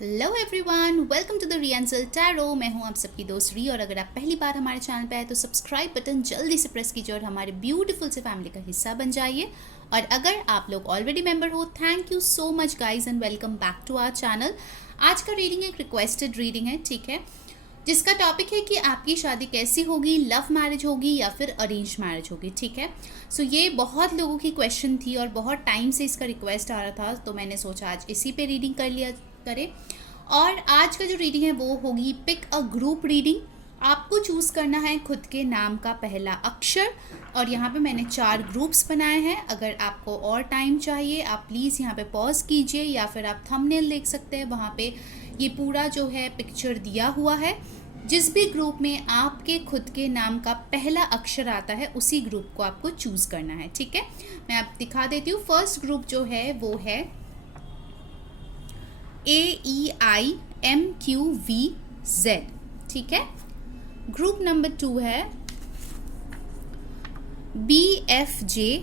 Hello everyone, welcome to the रियंसल tarot. मैं हूं आप सबकी दोस्त री, और अगर आप पहली बार हमारे चैनल पे आए तो सब्सक्राइब बटन जल्दी से प्रेस कीजिए और हमारे ब्यूटीफुल से फैमिली का हिस्सा बन जाइए। और अगर आप लोग ऑलरेडी मेंबर हो, thank you so much guys and welcome back to our channel. आज का रीडिंग एक रिक्वेस्टेड रीडिंग है, ठीक है, जिसका टॉपिक है कि आपकी शादी कैसी होगी, लव मैरिज होगी या फिर अरेंज मैरिज होगी, ठीक है। सो ये बहुत लोगों की क्वेश्चन थी और बहुत टाइम से इसका रिक्वेस्ट आ रहा था, तो मैंने सोचा आज इसी पे रीडिंग कर लिया करें। और आज का जो रीडिंग है वो होगी पिक अ ग्रुप रीडिंग। आपको चूज़ करना है खुद के नाम का पहला अक्षर, और यहाँ पे मैंने 4 ग्रुप्स बनाए हैं। अगर आपको और टाइम चाहिए आप प्लीज़ यहाँ पे पॉज कीजिए, या फिर आप थंबनेल देख सकते हैं, वहाँ पे ये पूरा जो है पिक्चर दिया हुआ है। जिस भी ग्रुप में आपके खुद के नाम का पहला अक्षर आता है उसी ग्रुप को आपको चूज़ करना है, ठीक है। मैं आप दिखा देती हूँ। फर्स्ट ग्रुप जो है वो है AEIMQVZ, ठीक है। ग्रुप नंबर 2 है BFJNRW।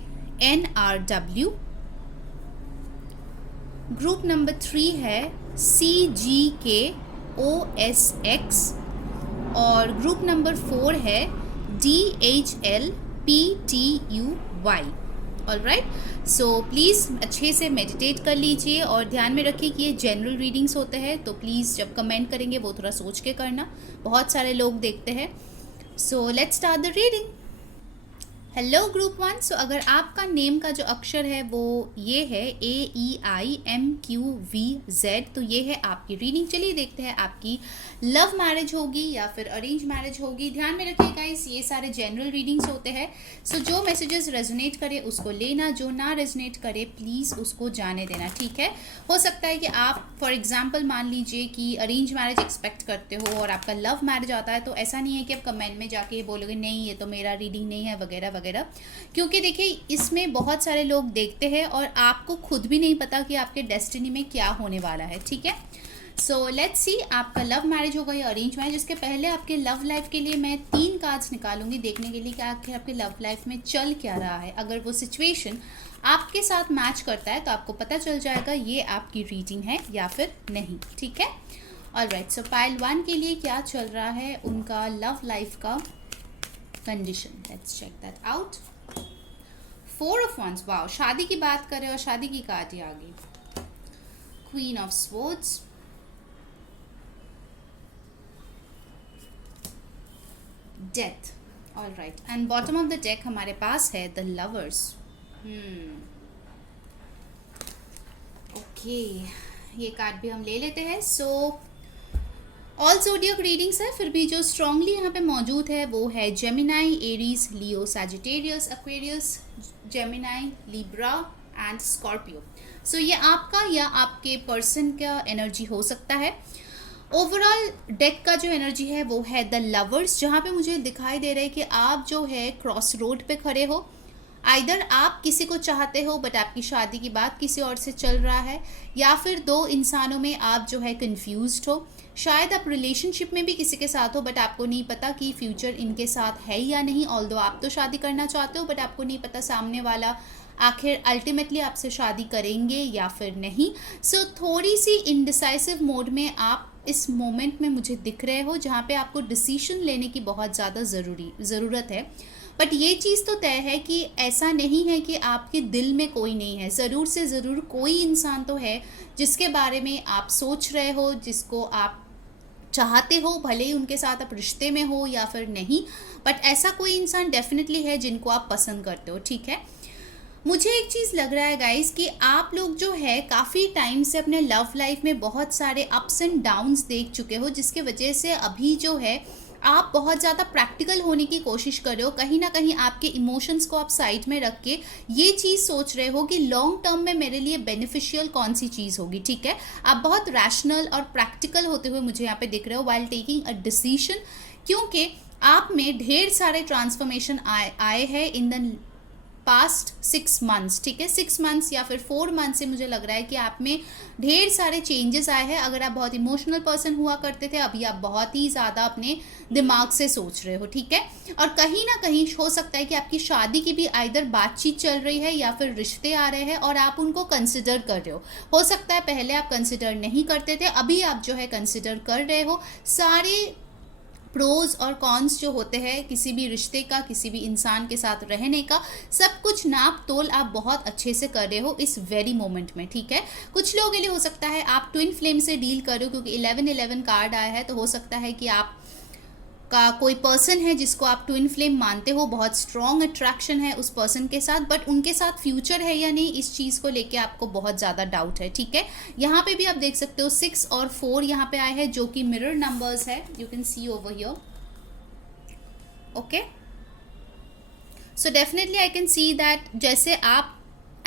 ग्रुप नंबर 3 है CGKOSX, और ग्रुप नंबर 4 है DHLPTUY। ऑलराइट, सो प्लीज़ अच्छे से मेडिटेट कर लीजिए और ध्यान में रखिए कि ये जनरल रीडिंग्स होते हैं, तो प्लीज़ जब कमेंट करेंगे वो थोड़ा सोच के करना, बहुत सारे लोग देखते हैं। So let's start the reading. Hello group 1। सो अगर आपका नेम का जो अक्षर है वो ये है AEIMQVZ, तो ये है आपकी रीडिंग। चलिए देखते हैं आपकी लव मैरिज होगी या फिर अरेंज मैरिज होगी। ध्यान में रखिए गाइस, ये सारे जनरल रीडिंग्स होते हैं, सो जो मैसेजेस रेजोनेट करे उसको लेना, जो ना रेजोनेट करे प्लीज़ उसको जाने देना, ठीक है। हो सकता है कि आप फॉर एग्जाम्पल मान लीजिए कि अरेंज मैरिज एक्सपेक्ट करते हो और आपका लव मैरिज आता है, तो ऐसा नहीं है कि आप कमेंट में जाके बोलोगे नहीं ये तो मेरा रीडिंग नहीं है वगैरह वगैरह, क्योंकि देखिए इसमें बहुत सारे लोग देखते हैं और आपको खुद भी नहीं पता कि आपके डेस्टिनी में क्या होने वाला है, ठीक है। सो लेट्स सी आपका लव मैरिज होगा या अरेंज मैरिज। इसके पहले आपके लव लाइफ के लिए मैं 3 कार्ड्स निकालूंगी देखने के लिए कि आखिर आपके लव लाइफ में चल क्या रहा है। अगर वो सिचुएशन आपके साथ मैच करता है तो आपको पता चल जाएगा ये आपकी रीडिंग है या फिर नहीं, ठीक है। ऑलराइट, सो पाइल 1 के लिए क्या चल रहा है उनका लव लाइफ का condition, let's check that out. 4 of wands, wow, शादी की बात करें और शादी की कार्ड ही आ गई। Queen of swords, death, alright, and bottom of the deck हमारे पास है द लवर्स। ओके, ये कार्ड भी हम ले लेते हैं। सो ऑल ज़ोडिएक रीडिंग्स है, फिर भी जो स्ट्रांगली यहाँ पे मौजूद है वो है Gemini, Aries, Leo, Sagittarius, Aquarius, Gemini, Libra and Scorpio. So ये आपका या आपके पर्सन का एनर्जी हो सकता है। ओवरऑल डेक का जो एनर्जी है वो है द लवर्स, जहाँ पे मुझे दिखाई दे रहा है कि आप जो है क्रॉस रोड पे खड़े हो। आइदर आप किसी को चाहते हो बट आपकी शादी की बात किसी और से चल रहा है, या फिर 2 इंसानों में आप जो है कंफ्यूज्ड हो। शायद आप रिलेशनशिप में भी किसी के साथ हो बट आपको नहीं पता कि फ्यूचर इनके साथ है या नहीं। ऑल्दो आप तो शादी करना चाहते हो बट आपको नहीं पता सामने वाला आखिर अल्टीमेटली आपसे शादी करेंगे या फिर नहीं। सो थोड़ी सी इनडिसाइसिव मोड में आप इस मोमेंट में मुझे दिख रहे हो, जहाँ पे आपको डिसीजन लेने की बहुत ज़्यादा ज़रूरत है। बट ये चीज़ तो तय है कि ऐसा नहीं है कि आपके दिल में कोई नहीं है, ज़रूर से ज़रूर कोई इंसान तो है जिसके बारे में आप सोच रहे हो, जिसको आप चाहते हो, भले ही उनके साथ आप रिश्ते में हो या फिर नहीं, बट ऐसा कोई इंसान डेफिनेटली है जिनको आप पसंद करते हो, ठीक है। मुझे एक चीज़ लग रहा है गाइस कि आप लोग जो है काफ़ी टाइम से अपने लव लाइफ में बहुत सारे अप्स एंड डाउन्स देख चुके हो, जिसके वजह से अभी जो है आप बहुत ज़्यादा प्रैक्टिकल होने की कोशिश कर रहे हो। कहीं ना कहीं आपके इमोशंस को आप साइड में रख के ये चीज़ सोच रहे हो कि लॉन्ग टर्म में मेरे लिए बेनिफिशियल कौन सी चीज़ होगी, ठीक है। आप बहुत रैशनल और प्रैक्टिकल होते हुए मुझे यहाँ पे दिख रहे हो वाइल टेकिंग अ डिसीजन, क्योंकि आप में ढेर सारे ट्रांसफॉर्मेशन आए हैं इन द पास्ट 6 मंथ्स, ठीक है, 6 मंथ्स या फिर 4 मंथ से मुझे लग रहा है कि आप में ढेर सारे चेंजेस आए हैं। अगर आप बहुत इमोशनल पर्सन हुआ करते थे, अभी आप बहुत ही ज़्यादा अपने दिमाग से सोच रहे हो, ठीक है। और कहीं ना कहीं हो सकता है कि आपकी शादी की भी आइदर बातचीत चल रही है या फिर रिश्ते आ रहे हैं और आप उनको कंसिडर कर रहे हो सकता है पहले आप कंसिडर नहीं करते थे, अभी आप जो है कंसिडर कर रहे हो। सारे प्रोज और कॉन्स जो होते हैं किसी भी रिश्ते का, किसी भी इंसान के साथ रहने का, सब कुछ नाप तोल आप बहुत अच्छे से कर रहे हो इस वेरी मोमेंट में, ठीक है। कुछ लोगों के लिए हो सकता है आप ट्विन फ्लेम से डील कर रहे हो, क्योंकि 11-11 कार्ड आया है, तो हो सकता है कि आप का कोई पर्सन है जिसको आप ट्विन फ्लेम मानते हो, बहुत स्ट्रॉन्ग अट्रैक्शन है उस पर्सन के साथ, बट उनके साथ फ्यूचर है या नहीं इस चीज़ को लेके आपको बहुत ज़्यादा डाउट है, ठीक है। यहाँ पे भी आप देख सकते हो 6 और 4 यहाँ पे आए हैं जो कि मिरर नंबर्स है, you can see over here, okay. So definitely I can see that जैसे आप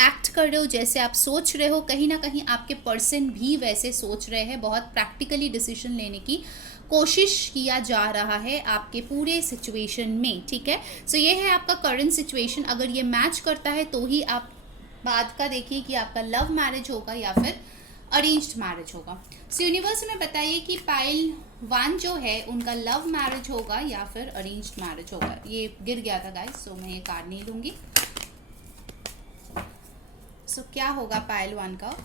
एक्ट कर रहे हो, जैसे आप सोच रहे हो, कहीं ना कहीं आपके पर्सन भी वैसे सोच रहे हैं, बहुत प्रैक्टिकली डिसीजन लेने की कोशिश किया जा रहा है आपके पूरे सिचुएशन में, ठीक है। सो ये है आपका करंट सिचुएशन। अगर ये मैच करता है तो ही आप बाद का देखिए कि आपका लव मैरिज होगा या फिर अरेंज्ड मैरिज होगा। सो यूनिवर्स में बताइए कि पाइल 1 जो है उनका लव मैरिज होगा या फिर अरेंज्ड मैरिज होगा। ये गिर गया था गाइस, सो मैं ये कार्ड नहीं लूँगी। सो क्या होगा पाइल 1 का,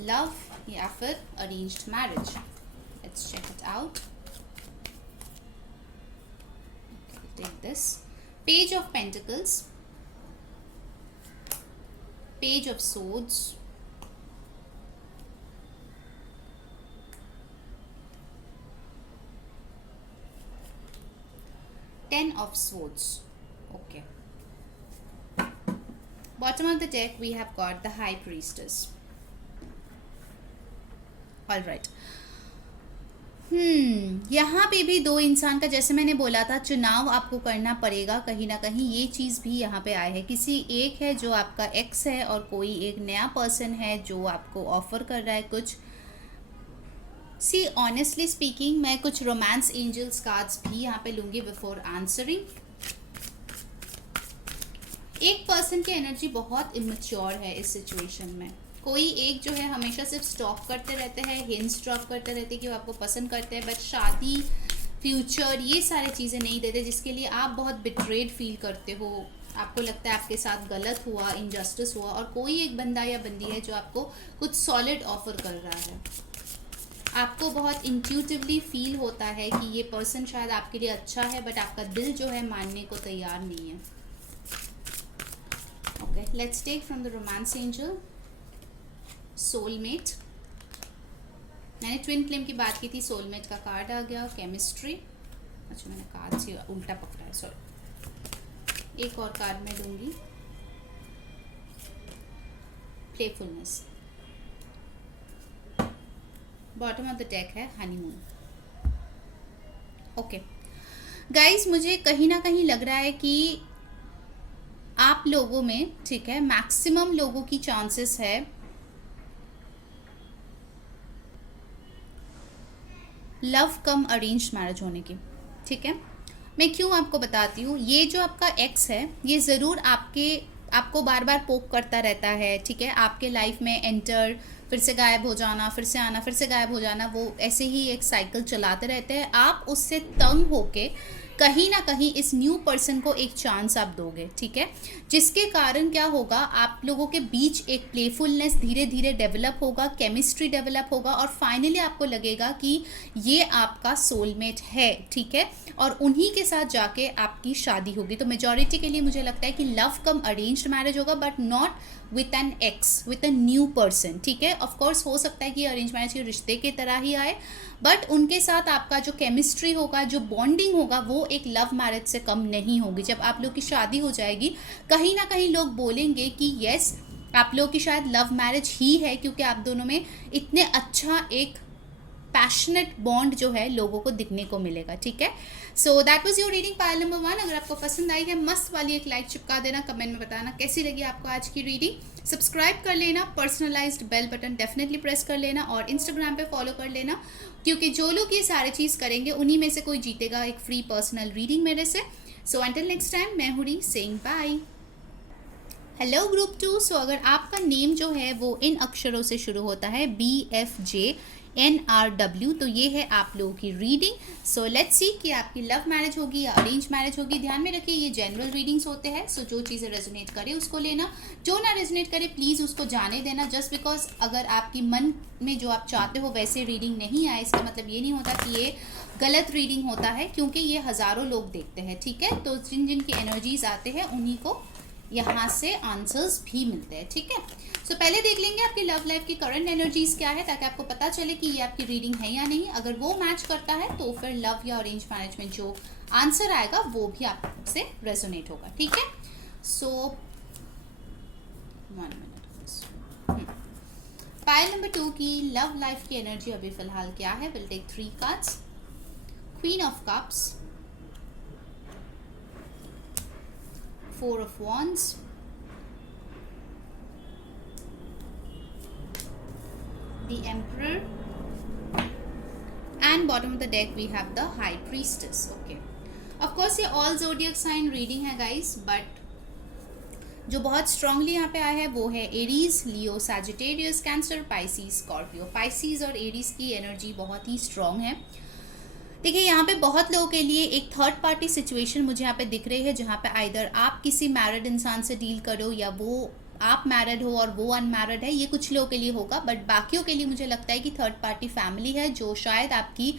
लव या फिर arranged marriage? Let's check it out. Take this page of pentacles, page of swords, ten of swords, okay. Bottom of the deck we have got the high priestess. All right, यहाँ पे भी दो इंसान का, जैसे मैंने बोला था, चुनाव आपको करना पड़ेगा कहीं ना कहीं, ये चीज़ भी यहाँ पे आए है। किसी एक है जो आपका एक्स है और कोई एक नया पर्सन है जो आपको ऑफर कर रहा है कुछ। सी ऑनेस्टली स्पीकिंग मैं कुछ रोमांस एंजल्स कार्ड्स भी यहाँ पे लूँगी बिफोर आंसरिंग। एक पर्सन की एनर्जी बहुत इमेच्योर है इस सिचुएशन में। कोई एक जो है हमेशा सिर्फ स्टॉक करते रहते हैं, हिंट्स ड्रॉप करते रहते हैं कि वो आपको पसंद करते हैं, बट शादी, फ्यूचर, ये सारी चीज़ें नहीं देते, जिसके लिए आप बहुत बिट्रेड फील करते हो। आपको लगता है आपके साथ गलत हुआ, इनजस्टिस हुआ, और कोई एक बंदा या बंदी है जो आपको कुछ सॉलिड ऑफर कर रहा है। आपको बहुत इंट्यूटिवली फील होता है कि ये पर्सन शायद आपके लिए अच्छा है, बट आपका दिल जो है मानने को तैयार नहीं है। Okay, let's take from the romance angel soulmate. मैंने ट्विन फ्लेम की बात की थी, सोलमेट का कार्ड आ गया, केमिस्ट्री। अच्छा, मैंने कार्ड से उल्टा पकड़ा है, सॉरी। एक और कार्ड मैं दूंगी, playfulness. Bottom of the deck है हनीमून। ओके गाइस, मुझे कहीं ना कहीं लग रहा है कि आप लोगों में, ठीक है, मैक्सिमम लोगों की चांसेस है लव कम अरेंज मैरिज होने की, ठीक है। मैं क्यों आपको बताती हूँ, ये जो आपका एक्स है ये ज़रूर आपको बार बार पोक करता रहता है, ठीक है। आपके लाइफ में एंटर, फिर से गायब हो जाना, फिर से आना, फिर से गायब हो जाना, वो ऐसे ही एक साइकिल चलाते रहते हैं। आप उससे तंग होके कहीं ना कहीं इस न्यू पर्सन को एक चांस आप दोगे, ठीक है, जिसके कारण क्या होगा, आप लोगों के बीच एक प्लेफुलनेस धीरे धीरे डेवलप होगा, केमिस्ट्री डेवलप होगा, और फाइनली आपको लगेगा कि ये आपका सोलमेट है, ठीक है, और उन्हीं के साथ जाके आपकी शादी होगी। तो मेजॉरिटी के लिए मुझे लगता है कि लव कम अरेंज्ड मैरिज होगा, but not with an x, with a new person, ठीक है। ऑफकोर्स हो सकता है कि अरेंज मैरिज के रिश्ते की तरह ही आए, बट उनके साथ आपका जो केमिस्ट्री होगा, जो बॉन्डिंग होगा, वो एक लव मैरिज से कम नहीं होगी। जब आप लोग की शादी हो जाएगी, कहीं ना कहीं लोग बोलेंगे कि यस, आप लोग की शायद लव मैरिज ही है, क्योंकि आप दोनों में इतने अच्छा एक पैशनेट बॉन्ड जो है लोगों को दिखने को मिलेगा, ठीक है। So that was your reading pile number 1। अगर आपको पसंद आई है, मस्त वाली एक लाइक चिपका देना, कमेंट में बताना कैसी लगी आपको आज की रीडिंग। सब्सक्राइब कर लेना, personalised bell button definitely press कर लेना, और इंस्टाग्राम पे फॉलो कर लेना, क्योंकि जो लोग ये सारे चीज़ करेंगे उन्हीं में से कोई जीतेगा एक फ्री पर्सनल रीडिंग मेरे से। सो अंटिल नेक्स्ट टाइम, मैं हुडी saying bye. Hello group 2। So अगर आपका नेम जो है वो इन अक्षरों से शुरू होता है BFJNRW, तो ये है आप लोगों की रीडिंग। सो लेट्स सी कि आपकी लव मैरिज होगी या अरेंज मैरिज होगी। ध्यान में रखिए ये जनरल रीडिंग्स होते हैं, सो जो चीज़ें रेजोनेट करे उसको लेना, जो ना रेजोनेट करे प्लीज़ उसको जाने देना। जस्ट बिकॉज अगर आपकी मन में जो आप चाहते हो वैसे रीडिंग नहीं आए, इसका मतलब ये नहीं होता कि ये गलत रीडिंग होता है, क्योंकि ये हज़ारों लोग देखते हैं। ठीक है, तो जिन जिन की एनर्जीज आते हैं उन्हीं को यहाँ से आंसर्स भी मिलते हैं। ठीक है, सो पहले देख लेंगे आपकी लव लाइफ की करंट एनर्जीज क्या है, ताकि आपको पता चले कि ये आपकी रीडिंग है या नहीं। अगर वो मैच करता है तो फिर लव या अरेंज मैरिज में जो आंसर आएगा वो भी आपसे रेजोनेट होगा। ठीक है, सो 1 मिनट। पाइल नंबर 2 की लव लाइफ की एनर्जी अभी फिलहाल क्या है? Will take 3 cards. Queen of cups, 4 of Wands, the Emperor, and bottom of the deck we have the High Priestess. Okay, of course ये all zodiac sign reading है guys, but जो बहुत strongly यहाँ पे आया है वो है Aries, Leo, Sagittarius, Cancer, Pisces, Scorpio. Pisces और एरीज की एनर्जी बहुत ही स्ट्रांग है। देखिए यहाँ पे बहुत लोगों के लिए एक थर्ड पार्टी सिचुएशन मुझे यहाँ पे दिख रही है, जहाँ पे आइदर आप किसी मैरिड इंसान से डील करो या वो आप मैरिड हो और वो अनमैरिड है। ये कुछ लोगों के लिए होगा, बट बाकियों के लिए मुझे लगता है कि थर्ड पार्टी फैमिली है जो शायद आपकी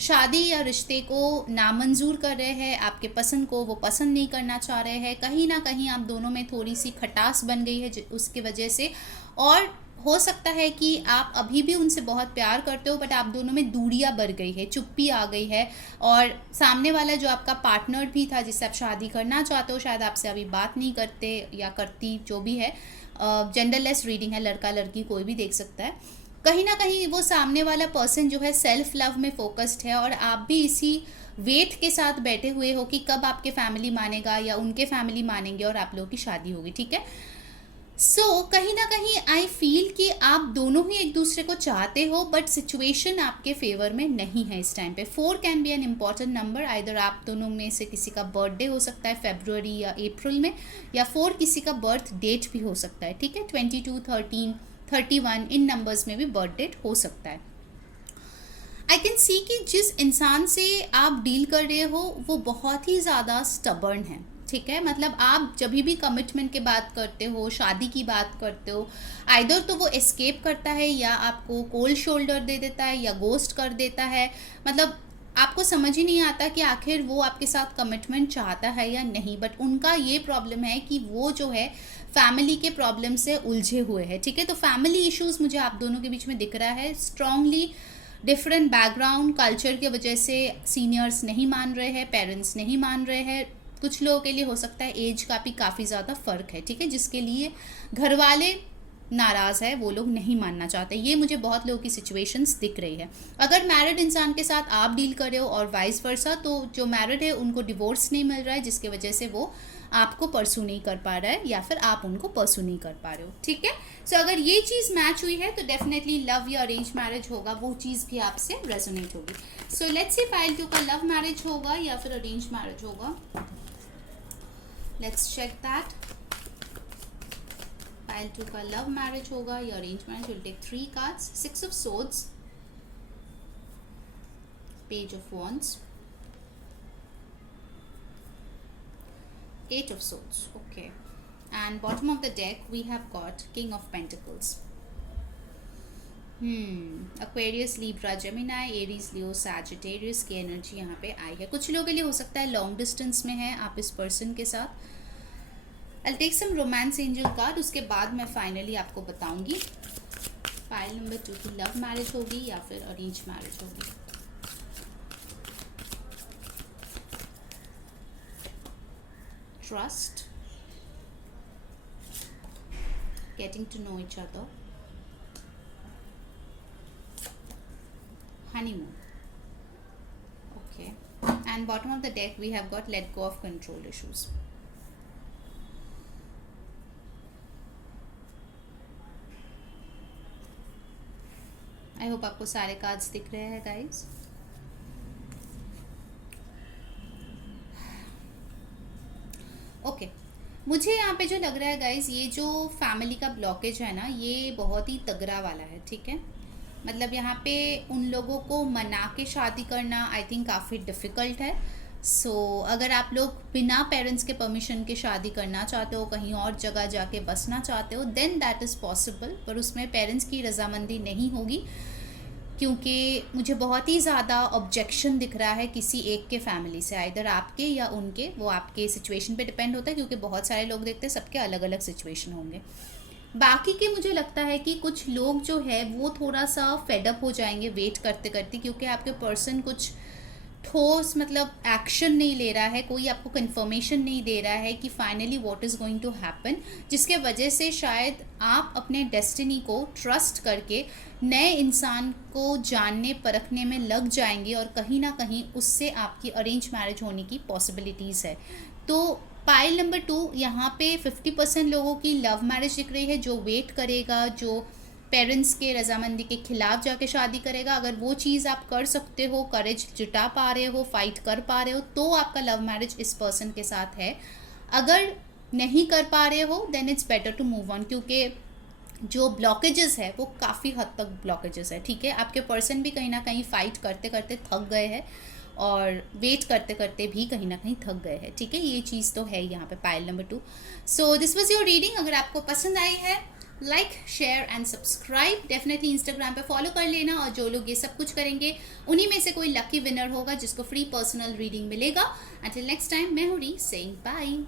शादी या रिश्ते को नामंजूर कर रहे हैं, आपके पसंद को वो पसंद नहीं करना चाह रहे हैं। कहीं ना कहीं आप दोनों में थोड़ी सी खटास बन गई है उसकी वजह से, और हो सकता है कि आप अभी भी उनसे बहुत प्यार करते हो बट आप दोनों में दूरियां बढ़ गई है, चुप्पी आ गई है, और सामने वाला जो आपका पार्टनर भी था जिससे आप शादी करना चाहते हो शायद आपसे अभी बात नहीं करते या करती, जो भी है। जेंडरलेस रीडिंग है, लड़का लड़की कोई भी देख सकता है। कहीं ना कहीं वो सामने वाला पर्सन जो है सेल्फ लव में फोकस्ड है, और आप भी इसी वेट के साथ बैठे हुए हो कि कब आपके फैमिली मानेगा या उनके फैमिली मानेंगे और आप लोगों की शादी होगी। ठीक है, कहीं ना कहीं आई फील कि आप दोनों ही एक दूसरे को चाहते हो, बट सिचुएशन आपके फेवर में नहीं है इस टाइम पे। 4 can be an important number, either आप दोनों में से किसी का बर्थडे हो सकता है फरवरी या अप्रैल में, या 4 किसी का बर्थ डेट भी हो सकता है। ठीक है, 22, 13, 31 इन नंबर्स में भी बर्थ डेट हो सकता है। आई कैन सी कि जिस इंसान से आप डील कर रहे हो वो बहुत ही ज़्यादा स्टबर्न है। ठीक है, मतलब आप जब भी कमिटमेंट की बात करते हो, शादी की बात करते हो, आइदर तो वो एस्केप करता है या आपको कोल्ड शोल्डर दे देता है या गोस्ट कर देता है। मतलब आपको समझ ही नहीं आता कि आखिर वो आपके साथ कमिटमेंट चाहता है या नहीं। बट उनका ये प्रॉब्लम है कि वो जो है फैमिली के प्रॉब्लम से उलझे हुए हैं। ठीक है, तो फैमिली इश्यूज मुझे आप दोनों के बीच में दिख रहा है स्ट्रांगली। डिफरेंट बैकग्राउंड कल्चर की वजह से सीनियर्स नहीं मान रहे हैं, पेरेंट्स नहीं मान रहे हैं। कुछ लोगों के लिए हो सकता है एज का भी काफ़ी ज़्यादा फ़र्क है। ठीक है, जिसके लिए घर वाले नाराज़ है, वो लोग नहीं मानना चाहते। ये मुझे बहुत लोगों की सिचुएशंस दिख रही है। अगर मैरिड इंसान के साथ आप डील कर रहे हो और वाइस वर्सा, तो जो मैरिड है उनको डिवोर्स नहीं मिल रहा है, जिसकी वजह से वो आपको परसू नहीं कर पा रहा है या फिर आप उनको परसू नहीं कर पा रहे हो। ठीक है, अगर ये चीज़ मैच हुई है तो डेफिनेटली लव या अरेंज मैरिज होगा, वो चीज़ भी आपसे रेजोनेट होगी। लेट्स सी फाइल 2 का लव मैरिज होगा या फिर अरेंज मैरिज होगा। Let's check that. फाइल 2 का लव मैरिज होगा या arrange marriage. Will take 3 cards. 6 of Swords, Page of Wands, 8 of Swords. Okay, and bottom of the deck we have got King of Pentacles. Aquarius, Libra, Gemini, Aries, Leo, Sagittarius की energy यहाँ पे आई है। कुछ लोगों के लिए हो सकता है लॉन्ग डिस्टेंस में है आप इस पर्सन के साथ। I'll take some romance angel card, उसके बाद मैं फाइनली आपको बताऊंगी फाइल नंबर 2 की लव मैरिज होगी या फिर अरेंज मैरिज होगी। Trust, getting to know each other, honeymoon. Okay, and bottom of the deck we have got let go of control issues. I hope आपको सारे कार्ड्स दिख रहे हैं गाइज। ओके, मुझे यहाँ पे जो लग रहा है गाइज, ये जो फैमिली का ब्लॉकेज है ना, ये बहुत ही तगड़ा वाला है, ठीक है। मतलब यहाँ पे उन लोगों को मना के शादी करना आई थिंक काफ़ी डिफ़िकल्ट है। सो अगर आप लोग बिना पेरेंट्स के परमिशन के शादी करना चाहते हो, कहीं और जगह जाके बसना चाहते हो, देन दैट इज़ पॉसिबल, पर उसमें पेरेंट्स की रजामंदी नहीं होगी, क्योंकि मुझे बहुत ही ज़्यादा ऑब्जेक्शन दिख रहा है किसी एक के फैमिली से, आइदर आपके या उनके। वो आपके सिचुएशन पे डिपेंड होता है, क्योंकि बहुत सारे लोग देखते हैं, सबके अलग अलग सिचुएशन होंगे। बाकी के मुझे लगता है कि कुछ लोग जो है वो थोड़ा सा फेडअप हो जाएंगे वेट करते करते, क्योंकि आपके पर्सन कुछ ठोस मतलब एक्शन नहीं ले रहा है, कोई आपको कंफर्मेशन नहीं दे रहा है कि finally what is going to happen, जिसके वजह से शायद आप अपने डेस्टिनी को ट्रस्ट करके नए इंसान को जानने परखने में लग जाएंगे, और कहीं ना कहीं उससे आपकी अरेंज मैरिज होने की पॉसिबिलिटीज़ है। तो पाइल नंबर 2, यहाँ पे 50% लोगों की लव मैरिज दिख रही है, जो वेट करेगा, जो पेरेंट्स के रजामंदी के खिलाफ जाके शादी करेगा। अगर वो चीज़ आप कर सकते हो, करेज जुटा पा रहे हो, फाइट कर पा रहे हो, तो आपका लव मैरिज इस पर्सन के साथ है। अगर नहीं कर पा रहे हो then it's better to move on, क्योंकि जो ब्लॉकेजेस है वो काफ़ी हद तक ब्लॉकेजेस है, ठीक है। आपके पर्सन भी कहीं ना कहीं फाइट करते करते थक गए हैं, और वेट करते करते भी कहीं ना कहीं थक गए हैं, ठीक है। ये चीज़ तो है यहाँ पे pile number 2। So this was your reading. अगर आपको पसंद आई है, like share and subscribe, definitely Instagram पे फॉलो कर लेना, और जो लोग ये सब कुछ करेंगे उन्हीं में से कोई लकी विनर होगा जिसको फ्री पर्सनल रीडिंग मिलेगा। अंटिल नेक्स्ट टाइम, मैं हूँ री सेइंग बाय।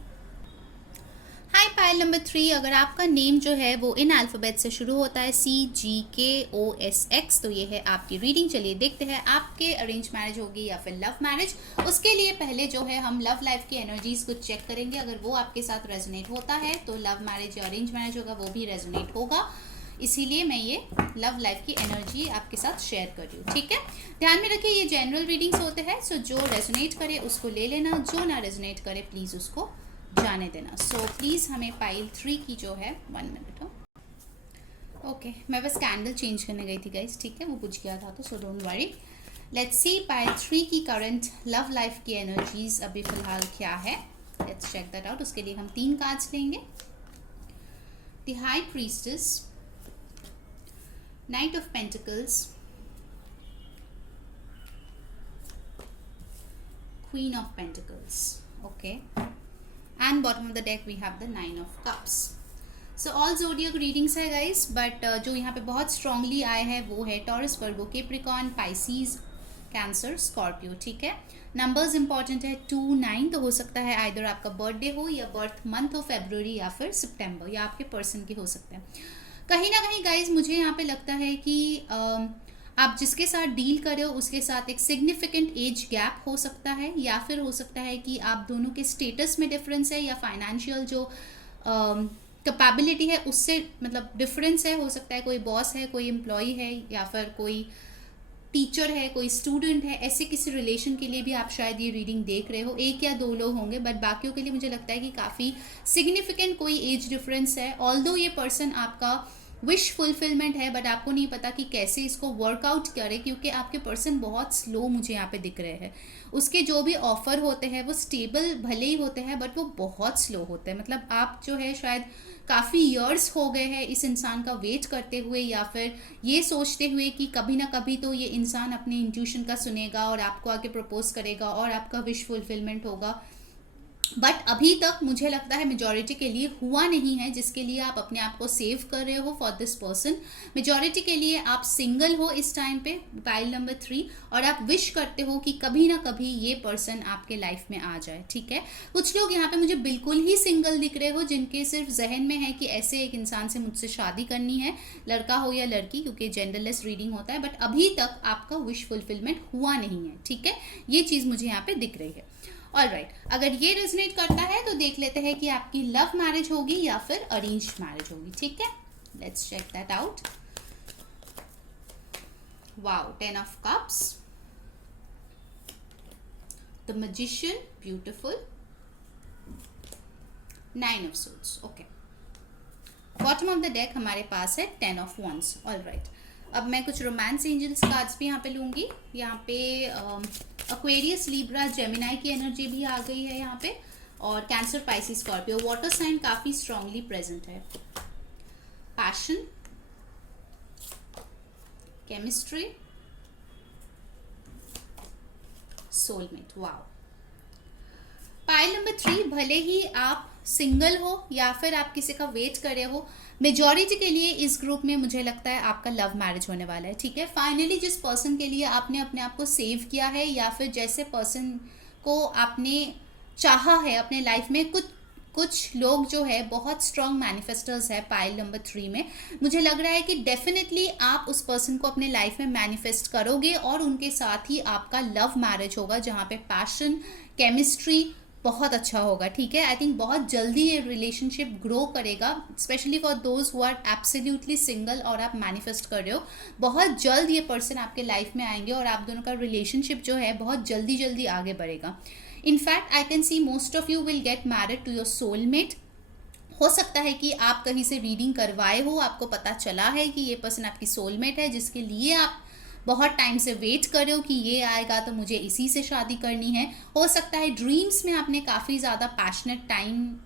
हाय पाइल नंबर 3, अगर आपका नेम जो है वो इन अल्फ़ाबेट से शुरू होता है, CGKOSX, तो ये है आपकी रीडिंग। चलिए देखते हैं आपके अरेंज मैरिज होगी या फिर लव मैरिज। उसके लिए पहले जो है हम लव लाइफ की एनर्जीज को चेक करेंगे। अगर वो आपके साथ रेजोनेट होता है तो लव मैरिज या अरेंज मैरिज होगा वो भी रेजोनेट होगा, इसीलिए मैं ये लव लाइफ की एनर्जी आपके साथ शेयर कर रही हूँ, ठीक है। ध्यान में रखिए ये जनरल रीडिंग्स होते हैं, सो जो रेजोनेट करे उसको ले लेना, जो ना रेजोनेट करे प्लीज़ उसको जाने देना। सो प्लीज़ हमें पाइल 3 की जो है 1 मिनट हो। ओके, मैं बस कैंडल चेंज करने गई थी गाइस, ठीक है, वो बुझ गया था, तो so don't worry. Let's see pile 3 की करंट लव लाइफ की एनर्जीज अभी फिलहाल क्या है, लेट्स चेक दैट आउट। उसके लिए हम 3 कार्ड्स लेंगे। The high priestess, night of pentacles, queen of pentacles, okay, and bottom of the deck we have the 9 of cups. So all zodiac readings है guys, but जो यहाँ पे बहुत strongly आए हैं वो है टॉरस, वर्गो, कैप्रिकॉर्न, पाइसीज, कैंसर, स्कॉर्पियो, ठीक है। नंबर्स इंपॉर्टेंट है 2, 9, तो हो सकता है आइदर आपका बर्थडे हो या बर्थ मंथ हो फरवरी या फिर सितंबर, या आपके पर्सन के हो सकते हैं। कहीं ना कहीं गाइज मुझे यहाँ पे लगता है कि आप जिसके साथ डील कर रहे हो उसके साथ एक सिग्निफिकेंट एज गैप हो सकता है, या फिर हो सकता है कि आप दोनों के स्टेटस में डिफरेंस है, या फाइनेंशियल जो कैपेबिलिटी है उससे मतलब डिफरेंस है। हो सकता है कोई बॉस है, कोई एम्प्लॉय है, या फिर कोई टीचर है, कोई स्टूडेंट है, ऐसे किसी रिलेशन के लिए भी आप शायद ये रीडिंग देख रहे हो। 1 या 2 लोग होंगे, बट बाकियों के लिए मुझे लगता है कि काफ़ी सिग्निफिकेंट कोई एज डिफरेंस है। ऑल्दो ये पर्सन आपका विश फुलफिलमेंट है, बट आपको नहीं पता कि कैसे इसको वर्कआउट करे, क्योंकि आपके पर्सन बहुत स्लो मुझे यहाँ पे दिख रहे हैं। उसके जो भी ऑफर होते हैं वो स्टेबल भले ही होते हैं, बट वो बहुत स्लो होते हैं। मतलब आप जो है शायद काफ़ी ईयर्स हो गए हैं इस इंसान का वेट करते हुए, या फिर ये सोचते हुए कि कभी ना कभी तो ये इंसान अपने इंट्यूशन का सुनेगा और आपको आके प्रपोज करेगा और आपका विश फुलफिलमेंट होगा, बट अभी तक मुझे लगता है मेजॉरिटी के लिए हुआ नहीं है, जिसके लिए आप अपने आप को सेव कर रहे हो फॉर दिस पर्सन। मेजॉरिटी के लिए आप सिंगल हो इस टाइम पे, पाइल नंबर 3, और आप विश करते हो कि कभी ना कभी ये पर्सन आपके लाइफ में आ जाए, ठीक है। कुछ लोग यहाँ पे मुझे बिल्कुल ही सिंगल दिख रहे हो, जिनके सिर्फ जहन में है कि ऐसे एक इंसान से मुझसे शादी करनी है, लड़का हो या लड़की, क्योंकि जेंडरलेस रीडिंग होता है, बट अभी तक आपका विश फुलफिलमेंट हुआ नहीं है, ठीक है। ये चीज़ मुझे यहाँ पे दिख रही है। ऑलराइट, अगर ये रेजोनेट करता है तो देख लेते हैं कि आपकी लव मैरिज होगी या फिर अरेंज मैरिज होगी, ठीक है। Let's check that out. Wow, 10 of cups, the magician, beautiful, 9 of swords, okay. Bottom of the deck हमारे पास है 10 ऑफ वंस। ऑलराइट, अब मैं कुछ रोमांस एंजल्स कार्ड्स भी यहाँ पे लूंगी। यहाँ पे एक्वेरियस, लिब्रा, जेमिनाई की एनर्जी भी आ गई है यहाँ पे। और Cancer, Pisces, Scorpio, water sign काफी स्ट्रांगली प्रेजेंट है। Passion, chemistry, soulmate. Wow. Pile number 3, भले ही आप सिंगल हो या फिर आप किसी का वेट कर रहे हो, मेजॉरिटी के लिए इस ग्रुप में मुझे लगता है आपका लव मैरिज होने वाला है। ठीक है, फाइनली जिस पर्सन के लिए आपने अपने आप को सेव किया है या फिर जैसे पर्सन को आपने चाहा है अपने लाइफ में, कुछ लोग जो है बहुत स्ट्रॉन्ग मैनिफेस्टर्स है पाइल नंबर 3 में। मुझे लग रहा है कि डेफिनेटली आप उस पर्सन को अपने लाइफ में मैनिफेस्ट करोगे और उनके साथ ही आपका लव मैरिज होगा, जहाँ पे पैशन, केमिस्ट्री बहुत अच्छा होगा। ठीक है, आई थिंक बहुत जल्दी ये रिलेशनशिप ग्रो करेगा, specially for those who are absolutely single और आप मैनिफेस्ट कर रहे हो। बहुत जल्द ये पर्सन आपके लाइफ में आएंगे और आप दोनों का रिलेशनशिप जो है बहुत जल्दी आगे बढ़ेगा। In fact I can see most of you will get married to your soulmate. हो सकता है कि आप कहीं से रीडिंग करवाए हो, आपको पता चला है कि ये पर्सन आपकी सोलमेट है, जिसके लिए आप बहुत टाइम से वेट कर रहे हो कि ये आएगा तो मुझे इसी से शादी करनी है। हो सकता है ड्रीम्स में आपने काफ़ी ज़्यादा पैशनेट टाइम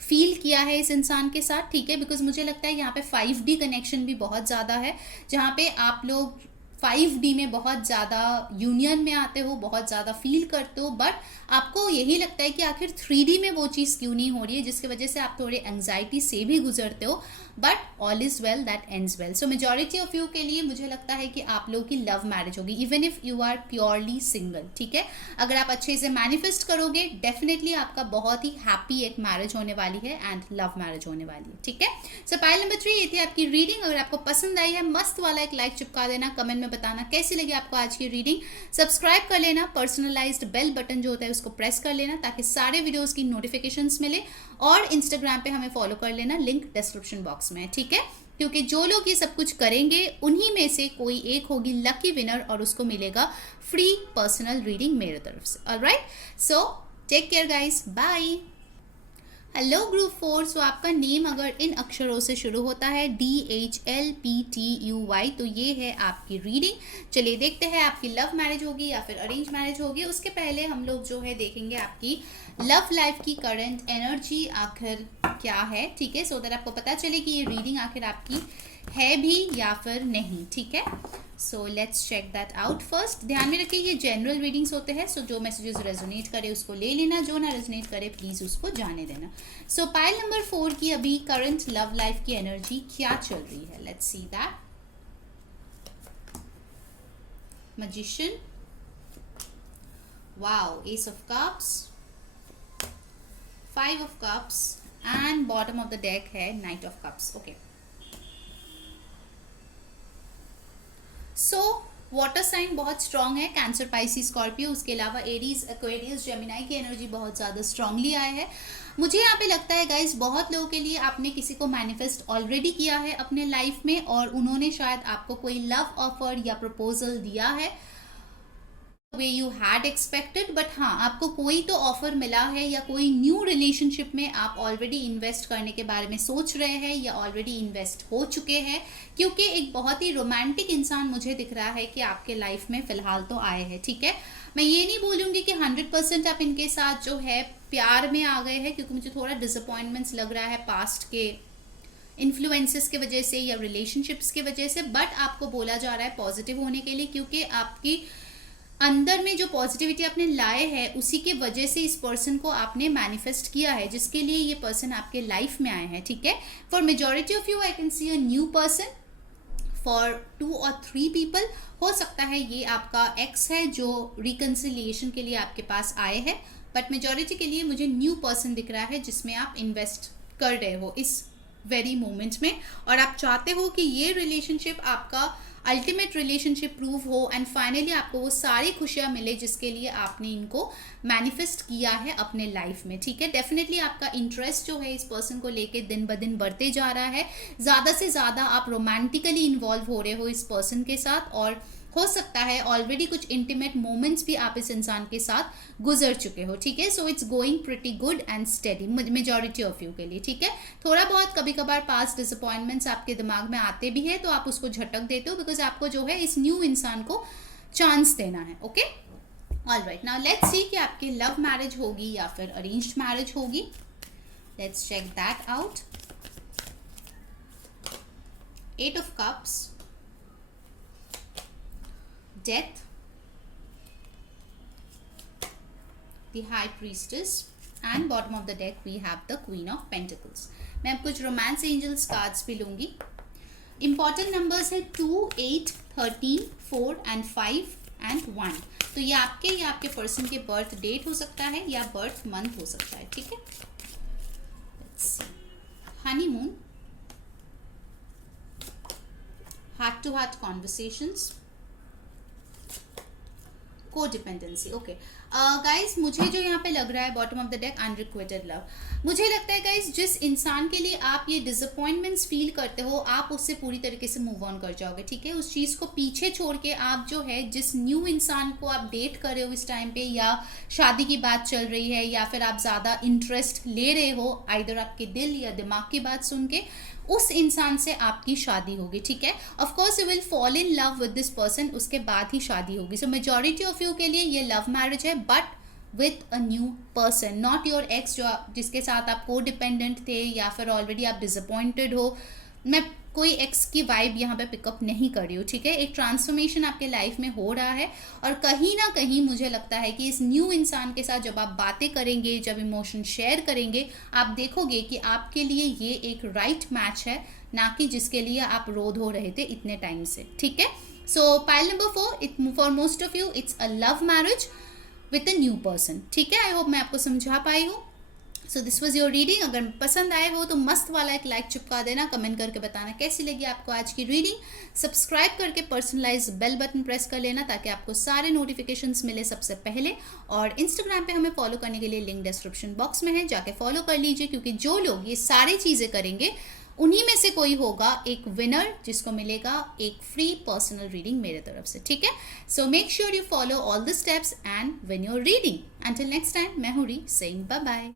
फील किया है इस इंसान के साथ। ठीक है, बिकॉज मुझे लगता है यहाँ पे 5D कनेक्शन भी बहुत ज़्यादा है, जहाँ पे आप लोग 5D में बहुत ज़्यादा यूनियन में आते हो, बहुत ज़्यादा फील करते हो, बट आपको यही लगता है कि आखिर 3D में वो चीज़ क्यों नहीं हो रही है, जिसकी वजह से आप थोड़े एंग्जाइटी से भी गुजरते हो। But all is well that ends well. So majority of you के लिए मुझे लगता है कि आप लोगों की लव मैरिज होगी, even if you are purely single. ठीक है, अगर आप अच्छे से मैनिफेस्ट करोगे डेफिनेटली आपका बहुत ही हैप्पी एक मैरिज होने वाली है एंड लव मैरिज होने वाली है। ठीक है, सो पाइल नंबर 3 ये थी आपकी रीडिंग। अगर आपको पसंद आई है, मस्त वाला एक लाइक चिपका देना, कमेंट में बताना कैसी लगी आपको आज की रीडिंग। सब्सक्राइब कर लेना, पर्सनलाइज्ड बेल बटन जो होता है उसको प्रेस कर लेना ताकि सारे वीडियोस की नोटिफिकेशंस मिले, और इंस्टाग्राम पे हमें फॉलो कर लेना, लिंक डिस्क्रिप्शन बॉक्स में है। ठीक है, क्योंकि जो लोग ये सब कुछ करेंगे उन्हीं में से कोई एक होगी लकी विनर और उसको मिलेगा फ्री पर्सनल रीडिंग मेरे तरफ से। Alright, so take care guys, bye. Hello group 4, so आपका नेम अगर इन अक्षरों से शुरू होता है DHLPTUY तो ये है आपकी रीडिंग। चलिए देखते हैं आपकी लव मैरिज होगी या फिर अरेंज मैरिज होगी। उसके पहले हम लोग जो है देखेंगे आपकी लव लाइफ की करंट एनर्जी आखिर क्या है। ठीक है, सो दैट आपको पता चले कि ये रीडिंग आखिर आपकी है भी या फिर नहीं। ठीक है, so let's check that out first. ध्यान में रखिए ये जनरल रीडिंग्स होते हैं, सो जो मैसेजेस रेजोनेट करे उसको ले लेना, जो ना रेजोनेट करे प्लीज उसको जाने देना। सो पाइल नंबर 4 की अभी करंट लव लाइफ की एनर्जी क्या चल रही है, let's see that. Magician, wow, ace of cups, 5 of cups and bottom of the deck है knight of cups. Okay, so water sign बहुत स्ट्रांग है, कैंसर, पाइसिस, स्कॉर्पियो, उसके अलावा एरीज, एक्वेरियस, जेमिनाई की एनर्जी बहुत ज़्यादा स्ट्रांगली आया है। मुझे यहाँ पे लगता है गाइज बहुत लोगों के लिए आपने किसी को मैनिफेस्ट ऑलरेडी किया है अपने लाइफ में और उन्होंने शायद आपको कोई लव ऑफर या प्रपोजल दिया है way you had expected, but हाँ आपको कोई तो ऑफर मिला है या कोई न्यू रिलेशनशिप में आप ऑलरेडी इन्वेस्ट करने के बारे में सोच रहे हैं या ऑलरेडी इन्वेस्ट हो चुके हैं, क्योंकि एक बहुत ही रोमांटिक इंसान मुझे दिख रहा है कि आपके लाइफ में फिलहाल तो आए हैं। ठीक है, मैं ये नहीं बोलूँगी कि 100% आप इनके साथ जो है प्यार में आ गए हैं, क्योंकि मुझे थोड़ा डिसअपॉइंटमेंट्स लग रहा है पास्ट के इन्फ्लुएंसेस की वजह से या रिलेशनशिप्स की वजह से, बट आपको बोला जा रहा है पॉजिटिव होने के लिए, क्योंकि आपकी अंदर में जो पॉजिटिविटी आपने लाए हैं उसी के वजह से इस पर्सन को आपने मैनिफेस्ट किया है, जिसके लिए ये पर्सन आपके लाइफ में आए हैं। ठीक है, for majority of you I can C a new person, for 2 or 3 people हो सकता है ये आपका एक्स है जो रिकन्सिलिएशन के लिए आपके पास आए हैं, बट मेजॉरिटी के लिए मुझे न्यू पर्सन दिख रहा है जिसमें आप इन्वेस्ट कर रहे हो इस वेरी मोमेंट में, और आप चाहते हो कि ये रिलेशनशिप आपका अल्टीमेट रिलेशनशिप प्रूव हो एंड फाइनली आपको वो सारी खुशियाँ मिले जिसके लिए आपने इनको मैनिफेस्ट किया है अपने लाइफ में। ठीक है, डेफिनेटली आपका इंटरेस्ट जो है इस पर्सन को लेके दिन ब दिन बढ़ते जा रहा है, ज़्यादा से ज़्यादा आप रोमांटिकली इन्वॉल्व हो रहे हो इस पर्सन के साथ, और हो सकता है ऑलरेडी कुछ इंटीमेट मोमेंट्स भी आप इस इंसान के साथ गुजर चुके हो। ठीक है, so it's going pretty good and steady majority of you के लिए। ठीक है, थोड़ा बहुत कभी कभार पास्ट डिसअपॉइंटमेंट्स आपके दिमाग में आते भी है तो आप उसको झटक देते हो, बिकॉज आपको जो है इस न्यू इंसान को चांस देना है। Okay, all right, now let's see कि आपकी लव मैरिज होगी या फिर अरेंज्ड मैरिज होगी. Let's check that out. 8 of Cups, Death, the High Priestess, and bottom of the deck we have the Queen of Pentacles. मैं अब कुछ romance angels cards भी लूंगी. इंपॉर्टेंट नंबर्स है 2, 8, 13, 4 and 5 and 1. तो ये आपके पर्सन के बर्थ डेट हो सकता है या बर्थ मंथ हो सकता है. ठीक है, honeymoon, heart to heart conversations, codependency. Okay guys, मुझे जो यहाँ पे लग रहा है bottom of the deck unrequited love. मुझे लगता है गाइज जिस इंसान के लिए आप ये डिसअपॉइंटमेंट्स फील करते हो आप उससे पूरी तरीके से मूव ऑन कर जाओगे. ठीक है, उस चीज़ को पीछे छोड़ के आप जो है जिस न्यू इंसान को आप डेट कर रहे हो इस टाइम पे, या शादी की बात चल रही है, या फिर आप ज़्यादा इंटरेस्ट ले रहे हो आइदर आपके दिल या दिमाग की बात सुन के, उस इंसान से आपकी शादी होगी. ठीक है, of course you will fall in love with this person, उसके बाद ही शादी होगी. सो मेजॉरिटी ऑफ यू के लिए ये लव मैरिज है, but with a new person, not your x जिसके साथ आप को डिपेंडेंट थे या फिर ऑलरेडी आप डिसअपॉइंटेड हो. मैं कोई एक्स की वाइब यहाँ पे पिकअप नहीं कर रही हूँ. ठीक है, एक ट्रांसफॉर्मेशन आपके लाइफ में हो रहा है और कहीं ना कहीं मुझे लगता है कि इस न्यू इंसान के साथ जब आप बातें करेंगे, जब इमोशन शेयर करेंगे, आप देखोगे कि आपके लिए ये एक राइट मैच है, ना कि जिसके लिए आप रोध हो रहे थे इतने टाइम से. ठीक है, सो pile number 4, for most of you it's a love marriage with a new person. ठीक है, आई होप मैं आपको समझा पाई हूँ. So this was your reading. अगर पसंद आए हो तो मस्त वाला एक लाइक चिपका देना, कमेंट करके बताना कैसी लगी आपको आज की रीडिंग. सब्सक्राइब करके पर्सनलाइज बेल बटन प्रेस कर लेना ताकि आपको सारे नोटिफिकेशंस मिले सबसे पहले. और इंस्टाग्राम पे हमें फॉलो करने के लिए लिंक डिस्क्रिप्शन बॉक्स में है, जाके फॉलो कर लीजिए, क्योंकि जो लोग ये सारी चीज़ें करेंगे उन्हीं में से कोई होगा एक विनर जिसको मिलेगा एक फ्री पर्सनल रीडिंग मेरे तरफ से. ठीक है, so make sure you follow all the steps and win your reading. Until next time, मैं हूँ री सेइंग बाय बाय.